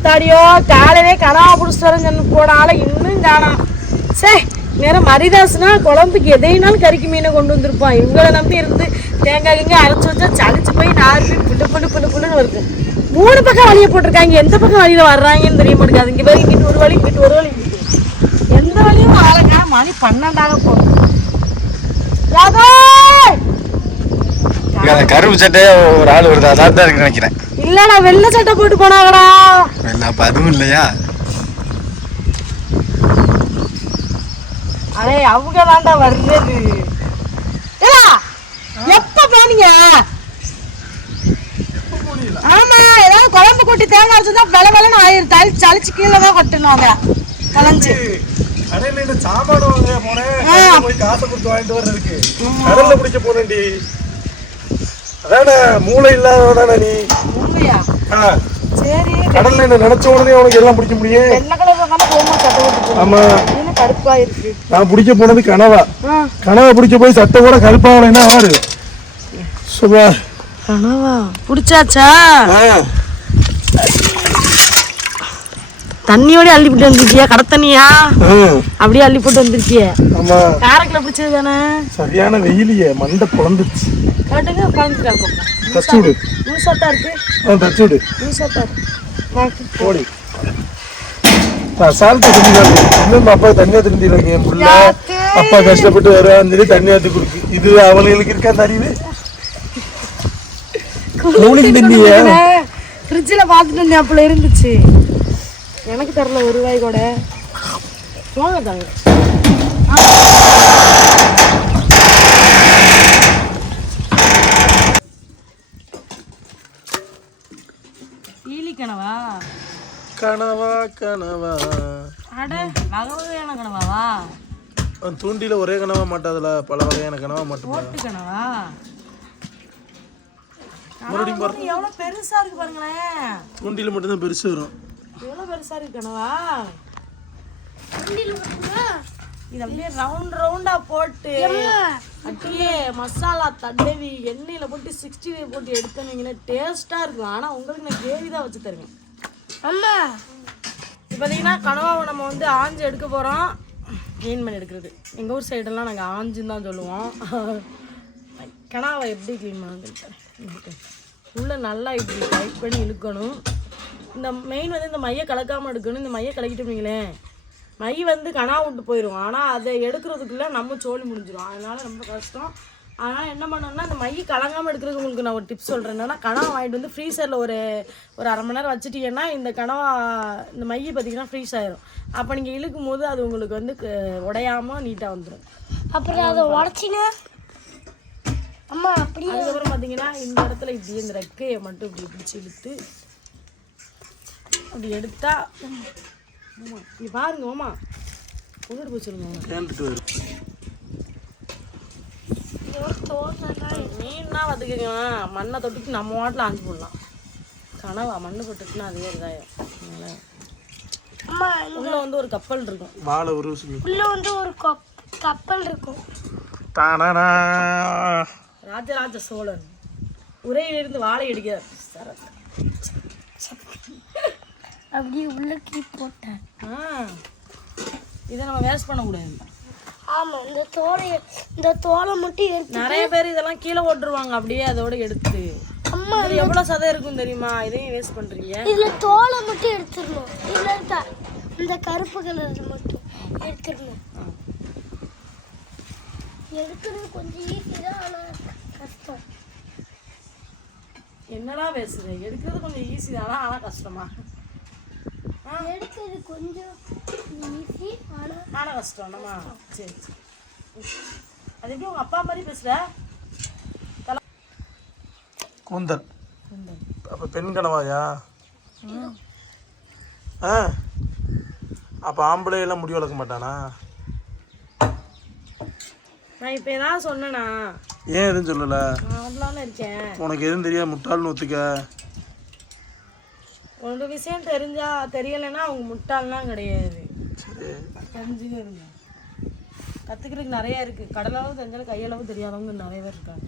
ஆத்தாடியோ காலையிலே கனவா பிடிச்சிட்டு வரேன்னு போனால இன்னும் காணாம். சரி நேரம் மரிதாசுனா குழம்புக்கு எதையினாலும் கறிக்கு மீனை கொண்டு வந்திருப்பான். இவங்களை நம்பி இருந்து தேங்காய் இங்கே அரைச்சி வச்சா சளிச்சு போய் 4 பேர் புல்லுன்னு வருது. 3 பக்கம் வழியை போட்டிருக்காங்க. எந்த பக்கம் வழியில் வர்றாங்கன்னு தெரிய மாட்டேங்குது. இங்கே போய் இங்கிட்டு ஒரு வழி இங்கிட்டு ஒரு வழி எந்த வழியும் ஆளுங்க. மணி 12 போகும். கருப்பு சட்டையா ஒரு ஆள் வருது, அதான் தான் இருக்கு நினைக்கிறேன். இல்ல நான் வெள்ளை சட்டை போட்டு போனாங்கடா. அப்ப அதுவும் இல்லையா? அடே அவங்க தாண்டா வருது. எப்ப போனீங்க? ஆமா ஏதாவது குழம்பு கூட்டி தேங்காய் அரைச்சா வெளன்னு ஆயிரம் சளிச்சு கீழே தான் கொட்டணும். கலைஞ்சு கடையில சாப்பாடு வாங்க போனேன், போய் காசை கொடுத்து வாங்கிட்டு வர்றதுக்கு கடல்ல பிடிக்க போனேன்டி. அதானே மூளை இல்லாததானே நீ? சரி கடல்ல என்ன நினைச்ச உடனே உனக்கு எல்லாம் பிடிக்க முடியும். ஆமா கருப்பா இருக்கு. நான் பிடிக்க போனது கனவா பிடிக்க போய் சட்டை கூட கருப்பாவலைன்னா ஆறு சுபா கனவா பிடிச்சாச்சா? தண்ணியோட அள்ளி போட்டு வந்துருக்கியா? கடை தண்ணியா அப்படியே அள்ளி போட்டு வந்துருக்கிய? காரக்குள்ள பிடிச்சது தானே. சரியான வெயிலியே மண்டை குழந்துச்சு. காட்டுங்க குழந்துட்டாங்க. தச்சுடு லூசாட்டா இருக்கு. தச்சுடு லூசாட்டா இருக்கு. ஓடி சால்ட்டு திரும்பிடாது. இன்னும் அப்பா தண்ணியா திரும்பிடுறாங்க. என் புள்ள அப்பா கஷ்டப்பட்டு வருவான்னு சொல்லி தண்ணியாத்து கொடுக்கு. இது அவளுக்கு இருக்கா அறிவு? தண்ணியா ஃப்ரிட்ஜில் பார்த்துட்டு இருந்தேன். அப்பல இருந்துச்சு. எனக்கு தரல ₹1 கூட. போங்க தாங்க. ஈலி கனவா கனவா கனவா அட வகையான கனவாவா? தூண்டில ஒரே கனவா மாட்டாதுல, பல வகையான கனவா மாட்டோம். ஓட்டு கனவா? எவ்வளவு பெருசா இருக்கு பாருங்களேன். தூண்டில மட்டும் தான் பெருசு வரும். எவ்வளவு பெருசா இருக்கு கனவா. இது அப்படியே ரவுண்டா போட்டு அப்படியே மசாலா தடவி எண்ணெயில போட்டு 65 போட்டு எடுத்தீங்கன்னா டேஸ்டா இருக்கும். ஆனா உங்களுக்கு நான் கிரேவி தான் வச்சு தருவேன். இப்போ பார்த்தீங்கன்னா கனவாவை நம்ம வந்து ஆஞ்சு எடுக்க போகிறோம். க்ளீன் பண்ணி எடுக்கிறது எங்கள் ஊர் சைடெல்லாம் நாங்கள் ஆஞ்சுன்னு தான் சொல்லுவோம். கனவாவை எப்படி க்ளீன் பண்ணுறது? உள்ளே நல்லா இப்படி டைட் பண்ணி இழுக்கணும். இந்த மெயின் வந்து இந்த மையை கலக்காமல் எடுக்கணும். இந்த மையை கலக்கிட்டோம்னீங்களேன், மை வந்து கனவா விட்டு போயிடும். ஆனால் அதை எடுக்கிறதுக்குள்ளே நம்ம சோழி முடிஞ்சிடும். அதனால் ரொம்ப கஷ்டம். அதனால் என்ன பண்ணணும்னா அந்த மையை கலங்காமல் எடுக்கிறதுக்கு உங்களுக்கு நான் ஒரு டிப்ஸ் சொல்கிறேன். என்னென்னா கனவா வாங்கிட்டு வந்து ஃப்ரீசரில் ஒரு 1/2 மணி நேரம் வச்சுட்டீங்கன்னா இந்த கனவா இந்த மையை பார்த்திங்கன்னா ஃப்ரீஸ் ஆயிரும். அப்போ நீங்கள் இழுக்கும் போது அது உங்களுக்கு வந்து உடையாமல் நீட்டாக வந்துடும். அப்புறம் அதை உடச்சிங்க அம்மா. அப்படி அதுக்கப்புறம் பார்த்தீங்கன்னா இந்த இடத்துல இப்படி இந்த ரெக்கையை மட்டும் இப்படி பிடிச்சி இழுத்து அப்படி எடுத்தா இப்படி பாருங்க. மாமா கொண்டுட்டு போய் சொல்லுங்க. மீன்னா பார்த்துக்கோங்க, மண்ணை தொட்டிட்டு நம்ம வாட்டில் ஆஞ்சு போடலாம். கனவா மண்ணு போட்டுட்டுனா அதே இதாயிரும். உள்ள வந்து ஒரு கப்பல் இருக்கும். உள்ள வந்து ஒரு கப்பல் இருக்கும். ராஜராஜ சோழன் உரையிலிருந்து வாழை அடிக்கிறார். அப்படியே உள்ள கிளிப் போட்டேன். இதை நம்ம வேஸ்ட் பண்ணக்கூடாது. ஆமாம், இந்த தோலை மட்டும் எடுத்து நிறைய பேர் இதெல்லாம் கீழே ஓட்டுருவாங்க அப்படியே அதோட எடுத்து. அம்மா இது எவ்வளோ சதை இருக்கும் தெரியுமா? இதையும் வேஸ்ட் பண்ணுறீங்க. இதில் தோலை மட்டும் எடுத்துடணும். இதில் இந்த கருப்பு கலர் மட்டும் எடுத்துடணும். எடுக்கிறது கொஞ்சம் ஈஸி தான், ஆனால் கஷ்டம். என்னடா பேசுது? எடுக்கிறது கொஞ்சம் ஈஸி தானா, ஆனால் கஷ்டமா? எடுக்கிறது கொஞ்சம் ஈஸி ஆனால் கஷ்டம். நம்ம சரி அது எப்படி உங்கள் அப்பா மாதிரி பேசுகிற? கூந்தல் அப்போ பெண் கனவாயா? அப்போ ஆம்பளை எல்லாம் முடி வளர்க்க மாட்டானா? நான் இப்போ ஏதாவது சொன்னேனா? ஏன் எதுவும் சொல்லல? அதனால இருக்கேன். உனக்கு எதுவும் தெரியாது முட்டாள்னு ஒத்துக்க. ஒரு விஷயம் தெரிஞ்சா தெரியலைன்னா அவங்க முட்டாள்லாம் கிடையாது. தெரிஞ்சுக்க இருங்க. கற்றுக்கிறதுக்கு நிறையா இருக்குது. கடலளவு தெரிஞ்சாலும் கையளவு தெரியாதவங்க நிறைய பேர் இருக்காங்க.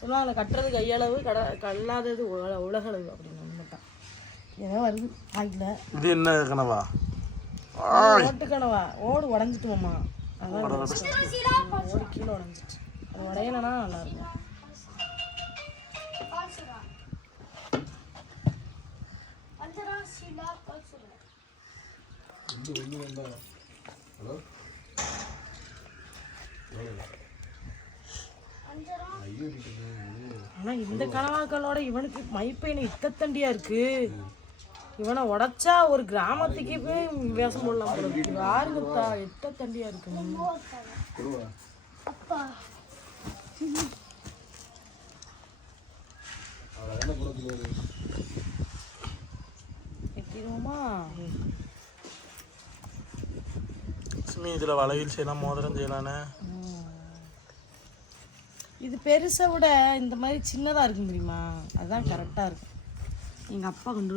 சொல்லுவாங்க கட்டுறது கையளவு கல்லாதது உலகளவு அப்படின்னு மட்டும். ஏதோ வருது ஆகில. இது என்ன கனவா? ஓட்டு கனவா? ஓடு உடஞ்சிட்டுமாம்மா. அதான் ஓடு கீழே உடஞ்சிட்டு. அது உடையலைன்னா நல்லா இருக்கும். ஆனா இந்த கனவாக்களோட இவனுக்கு மைப்பையனை இத்தத்தண்டியா இருக்கு. இவனை உடைச்சா ஒரு கிராமத்துக்கே போய் வேஷம் போடலாம் போல இருக்கு. யாருங்கத்தா இத்தத்தண்டியா இருக்கு. வைக்கிறோமா? இதுல வளையல் செய்யலாம், மோதிரம் செய்யலானே. இது பெருசை விட இந்த மாதிரி சின்னதா இருக்கும் தெரியுமா? அதுதான் கரெக்டா இருக்கும். எங்க அப்பா கொண்டு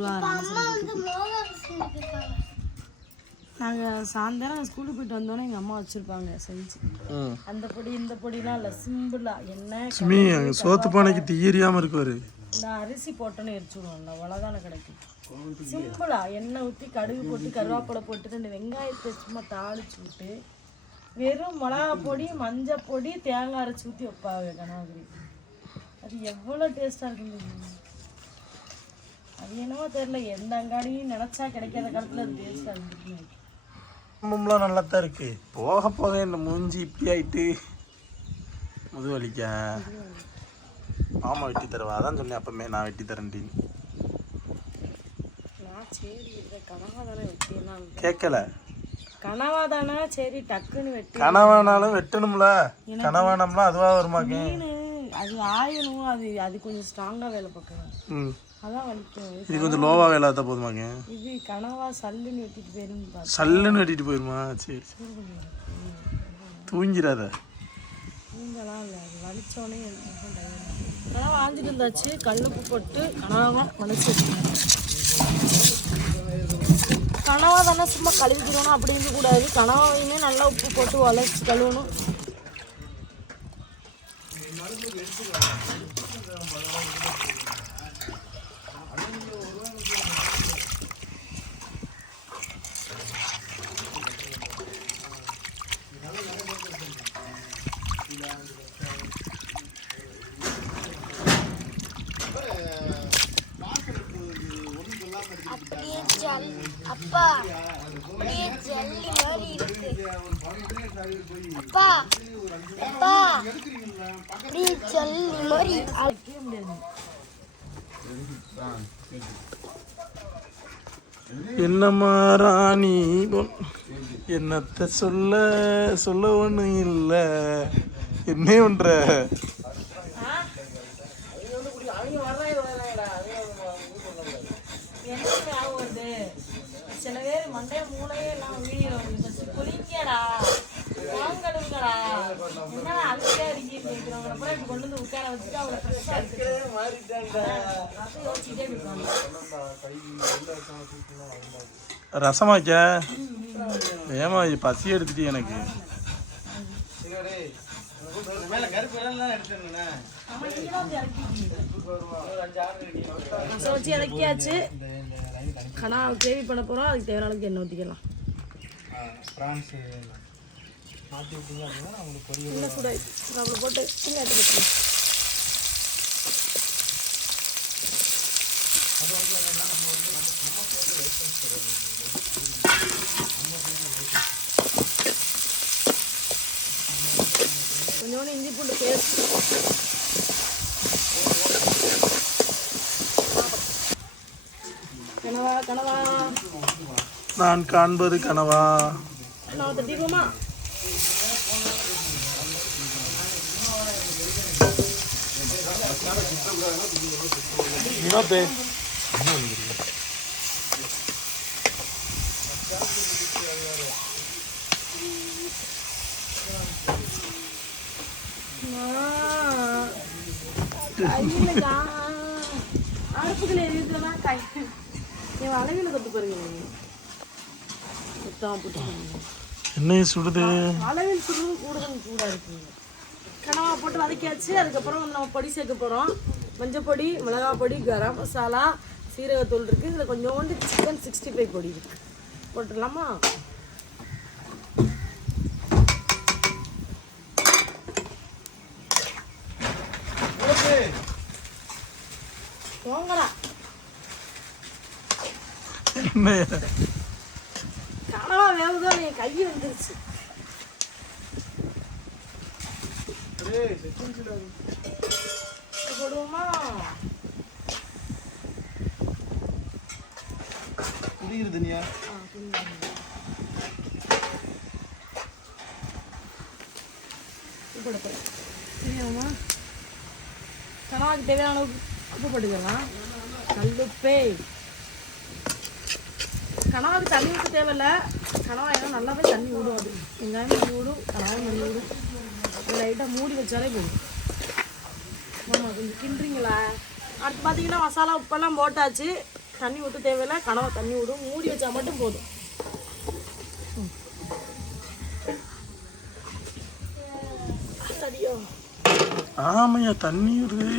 நாங்கள் சாயந்தரம் ஸ்கூலுக்கு போயிட்டு வந்தோன்னே எங்கள் அம்மா வச்சுருப்பாங்க செஞ்சு. அந்த பொடி இந்த பொடிலாம் இல்லை, சிம்பிளாக என்ன சோத்து பானைக்கு தீயறியாமல் இருக்குவாரு. நான் அரிசி போட்டோன்னு எரிச்சு விடுவோம்ல, அவ்வளோதானே கிடைக்கும். சிம்பிளாக எண்ணெய் ஊற்றி கடுகு போட்டு கருவேப்பிலை போட்டு 2 வெங்காயத்தை சும்மா தாளிச்சு விட்டு வெறும் மிளகா பொடி மஞ்சள் பொடி தேங்காய் அரைச்சி ஊற்றி வைப்பாங்க கனவாகரி. அது எவ்வளோ டேஸ்ட்டாக இருக்குன்னு அது என்னவோ தெரியல. எந்த அங்காடியும் நினச்சா கிடைக்காத காலத்தில் அது டேஸ்ட்டாக இருந்துருக்கு. கும்பம்லாம் நல்லா தான் இருக்கு. போக போக இந்த மூஞ்சி இப்படி ஆயிட்டு முது வலிக்க. ஆமா வெட்டி தருவா, அதான் சொன்னேன் அப்பமே நான் வெட்டி தரேன்டின்னு. நான் சரி கனவா தானே வெட்டியெல்லாம் கேட்கல. கனவா தானே சரி டக்குன்னு வெட்டி. கனவானாலும் வெட்டணும்ல, கனவானம்லாம் அதுவா வருமாங்க. அது ஆயணும், அது கொஞ்சம் ஸ்ட்ராங்காக வேலை பார்க்கணும். அதான் வலிக்கும். இது கொஞ்சம் லோவா வேலை தான் போதுமாங்க. இது கனவா சல்லுன்னு வெட்டிட்டு போயிரும். சல்லுன்னு வெட்டிட்டு போயிருமா? சரி தூங்கிறாத. தூங்கலாம் இல்லை, அது வலிச்சோடனே கனவா ஆஞ்சிட்டு இருந்தாச்சு. கல்லுப்பு போட்டு கனவா வலிச்சு கனவா தானே சும்மா கழுவிக்கணும் அப்படின்னு கூடாது. கனவாவையுமே நல்லா உப்பு போட்டு வளைச்சி கழுவணும். அப்பா அப்படியே ஜல்லி மாதிரி இருக்கு. அப்பா அப்பா அப்படியே ஜல்லி மாதிரி என்னம்மா ராணி என்னத்த சொல்ல ஒன்றும் இல்லை. என்ன பண்ற? சில பேர் மண்டைய மூளையே எல்லாம் வீடியோ குளிங்கடா வாங்கடுங்கடா என்ன அழுக்கையா இருக்கீங்க கேட்கிறவங்க அப்புறம் இப்படி கொண்டு வந்து உட்கார வச்சுட்டு அவங்களை யோசிச்சுட்டே இருக்காங்க. ரசமாக்க ஏமா பசி எடுத்துட்டு எனக்கு வச்சு இறக்கியாச்சு. கனா கிரேவி பண்ண போகிறோம். அதுக்கு தேவையான அளவுக்கு எண்ணெய் ஊற்றிக்கலாம். எண்ணெய் சூடாக அவ்வளோ போட்டு வெங்காயத்தை வச்சுக்கலாம். கொஞ்சோண்டு இஞ்சி பூண்டு பேஸ்ட். கனவா கனவா நான் காண்பது கனவா. நான் தட்டிடுவோமா? அடுப்புகளை எரியுதுன்னா கை என் வளைவில் கொத்து பாருங்க. எண்ணெய் சுடுது. அளவில் சுடுறது கூடுதல் சூடாக இருக்குங்க. கனவா போட்டு வதக்கியாச்சு. அதுக்கப்புறம் நம்ம பொடி சேர்க்க போகிறோம். மஞ்சள் பொடி, மிளகாய் பொடி, கரம் மசாலா, சீரகத்தூள் இருக்குது. இதில் கொஞ்சோண்டு சிக்கன் 65 பொடி இருக்குது. போட்டுடலாமா? போங்கடா. கனவா வேவுதோ நீ கையை வந்துருச்சு. போடுவோமா? புரியுதுனியா? தெரியுமா? கனவாக்கு தேவையான உப்பு போட்டுக்கலாம். கல்லுப்பே. கனவாக்கு தண்ணி ஊற்ற தேவையில்லை. கனவா ஏன்னா நல்லாவே தண்ணி விடும். அது வெங்காயம் தண்ணி விடும், கனவாவும் தண்ணி விடும். லைட்டாக மூடி வச்சாலே போதும். ஆமாம், கொஞ்சம் கிண்டுறீங்களா? அடுத்து பார்த்தீங்கன்னா மசாலா உப்பெல்லாம் போட்டாச்சு. தண்ணி ஊற்ற தேவையில்லை. கனவா தண்ணி விடும். மூடி வச்சா மட்டும் போதும். சரியா? ஆமையா தண்ணி வருது.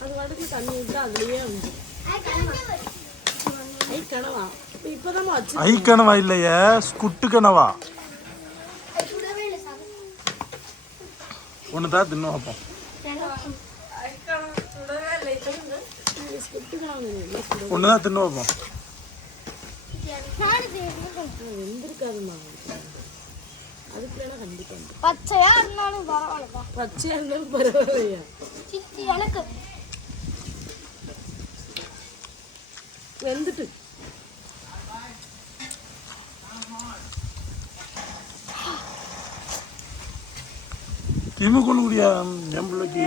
அது வாட்டுக்கு தண்ணி விட்டா அதுலேயே வந்து ஐ கனவா. இப்போதான் வச்சு ஐ கனவா இல்லையா, குட்டு கனவா. ஒன்று தான் தின்னு வைப்போம். ஒன்று தான் தின்னு வைப்போம். வெந்திருக்காதுமா. அதுக்குள்ளே கண்டிப்பாக பச்சையா இருந்தாலும் பரவாயில்லப்பா. பச்சையாக இருந்தாலும் பரவாயில்லையா? சித்தி எனக்கு வெந்துட்டு திரும்ப கொண்டு முடியா என் பிள்ளைக்கு.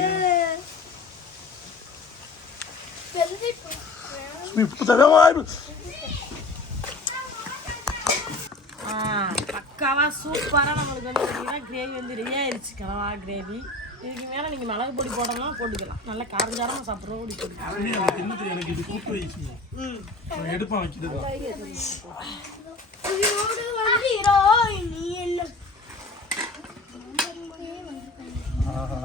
பக்காவா சூப்பராக நம்மளுக்கு வந்து பார்த்தீங்கன்னா கிரேவி வந்து ரெடி ஆயிடுச்சு. கனவா கிரேவி. இதுக்கு மேலே நீங்கள் மிளகு பொடி போடலாம், போட்டுக்கலாம். நல்லா காரஞ்சாரமாக சாப்பிட்ற பொடி போட்டுக்கலாம். எனக்கு இது கூட்டு வச்சு எடுப்பான் வைக்கிறது. ஆஹா,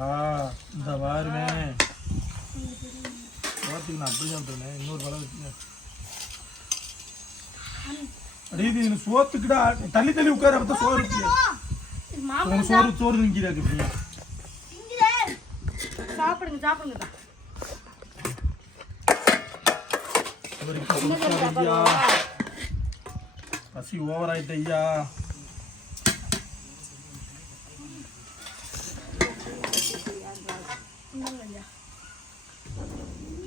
இந்த வாருமே பார்த்துக்கு நான் அப்படி சொல்றேன். இன்னொரு பழம் வச்சுங்க. அப்படியே நீ சோத்துக்கிட்டா தள்ளி தள்ளி உட்கார அப்போ சோறு சோறு சோறு நிற்கிறாங்க. சாப்பிடுங்க சாப்பிடுங்க. பசி ஓவர் ஆயிட்ட ஐயா.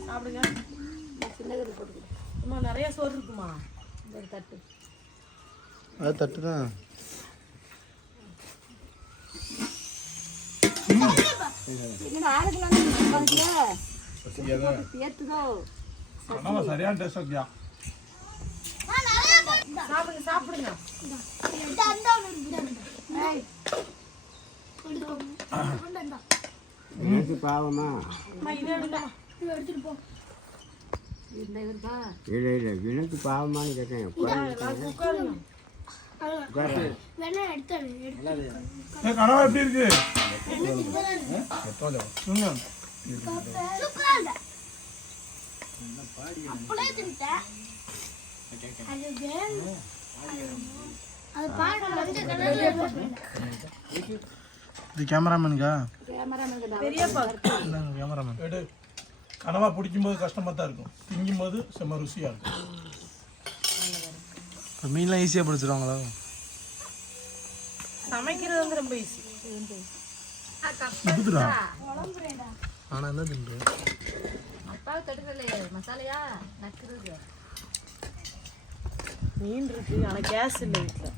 சாப்பிடுங்க. சின்னகரி போட்டுக்கலாம். அம்மா நிறைய சோறு இருக்குமா? ஒரு தட்டு. அது தட்டு தான். சரியான டேஸ்ட் இருக்கியா? சாப்பிடுங்க சாப்பிடுங்க. பாவமா இதை எடுங்கம்மா. இல்லை இல்லை எனக்கு பாவமானு கேட்டேன். கனவா எப்படி இருக்கு? இது கேமராமேனுக்கா? பெரியப்பா கேமராமேன் எடு. கனவா பிடிக்கும்போது கஷ்டமாக தான் இருக்கும், திங்கும்போது செம்ம ருசியாக இருக்கும். இப்போ மீன்லாம் ஈஸியாக பிடிச்சிருவாங்களா? சமைக்கிறது வந்து ரொம்ப ஈஸி. இதுக்குடா ஆனால் என்ன தின்றேன் மீன் இருக்கு, ஆனால் கேஸ் இல்லை வீட்டில்.